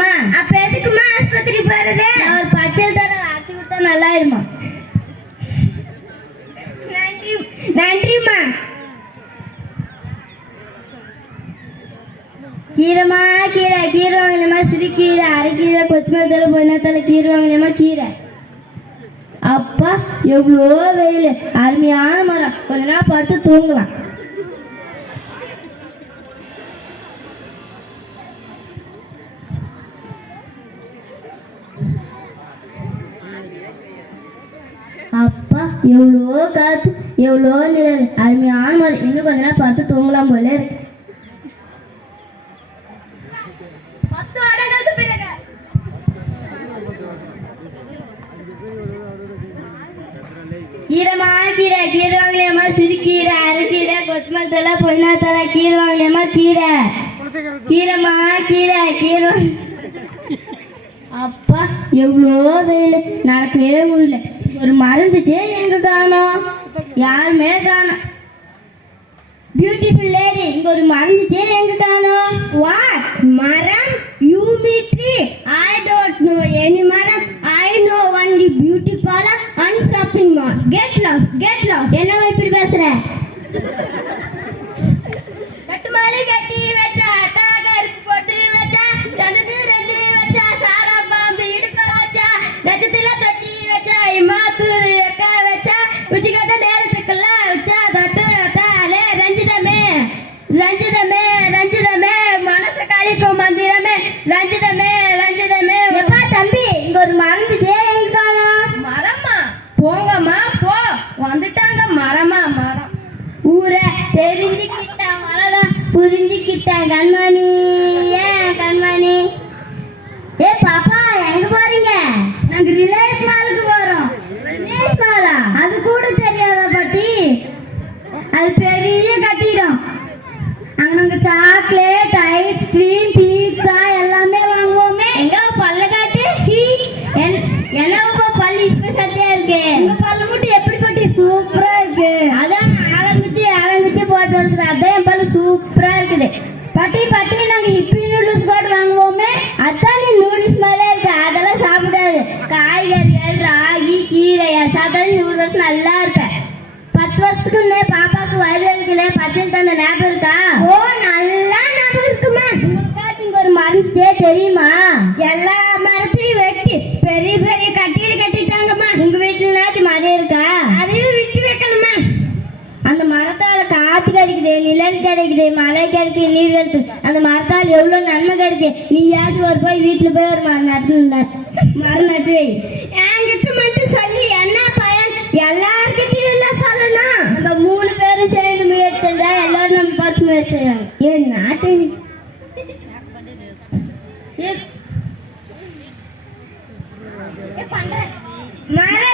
போகணுமா அப்ப எதுக்குமா ஆஸ்பத்திரி போறது. ஒரு பச்சல் தர ஆட்டி விட்டா நல்லா இருமா நன்றி நன்றிம்மா. கீரைமா கீரை கீரை வாங்கினமா சிறுக்கீரை அரைக்கீரை கொத்தமல்லி தலை பொண்ணா தலை கீரை வாங்கினமா கீரை. அப்பா எவ்வளோ வெயில் அருமையான மரம். கொஞ்ச நாள் படுத்து தூங்கலாம். அப்பா எவ்வளோ காத்து எவ்வளோ நிழல். அருமையான மரம் இன்னும் கொஞ்ச நேரம் படுத்து தூங்கலாம் போல இருக்கு. பத்து வருடங்களுக்கு பிறகு. கீரைமா கீரை கீரை வாங்கலையம்மா சிறுகீரை அரைக்கீரை கொத்தமல்லி தலை பொய்னா தலை கீரை வாங்கலையம்மா கீரை. கீரைமா கீரை கீரை அப்பா எவ்வளோ வெயில் நடக்கவே முடியல. ஒரு மருந்துச்சு எங்க காணோம் யாருமே காணோம் பியூட்டிஃபுல் லேடி இங்க ஒரு மருந்துச்சு எங்க காணோம் What? மரம் You meet tree? I don't know any maram. ஒரு மருந்துச்சு எங்க காணோம் மரமா? போங்கம்மா போ. வந்துட்டாங்க மரமா மரம். ஊரை தெரிஞ்சுக்கிட்டேன் அவ்வளோதான் புரிஞ்சுக்கிட்டேன் கண்மணி நல்லா இருப்பேன். பத்து வருஷத்துக்கு முன்னே பாப்பாக்கு வயிறு வலிக்கல பச்சை தந்த ஞாபகம் இருக்கா? ஓ நல்லா ஞாபகம் இருக்குமா? இங்க ஒரு மருந்துச்சே தெரியுமா? எல்லா மரத்தையும் வெட்டி பெரிய பெரிய கட்டில கட்டிட்டாங்கம்மா. உங்க வீட்டுலனாச்சும் மரம் இருக்கா? அதையும் விட்டு வைக்கணுமா அந்த மரத்தால காத்து கிடைக்குது நிழல் கிடைக்குது மழை கிடைக்குது நீர் கிடைக்குது அந்த மரத்தால் எவ்வளோ நன்மை கிடைக்குது நீயாச்சும் ஒரு போய் வீட்டில் போய் ஒரு மரம் நட்டு மரம் நட்டு வை. என்கிட்ட மட்டும் சொல்லி என்ன பயன்? எல்லார்கிட்டயும் இல்ல சொல்லணும். நம்ம மூணு பேரும் சேர்ந்து முயற்சி எல்லாரும் நம்ம பார்த்து முயற்சி என் நாட்டு மழை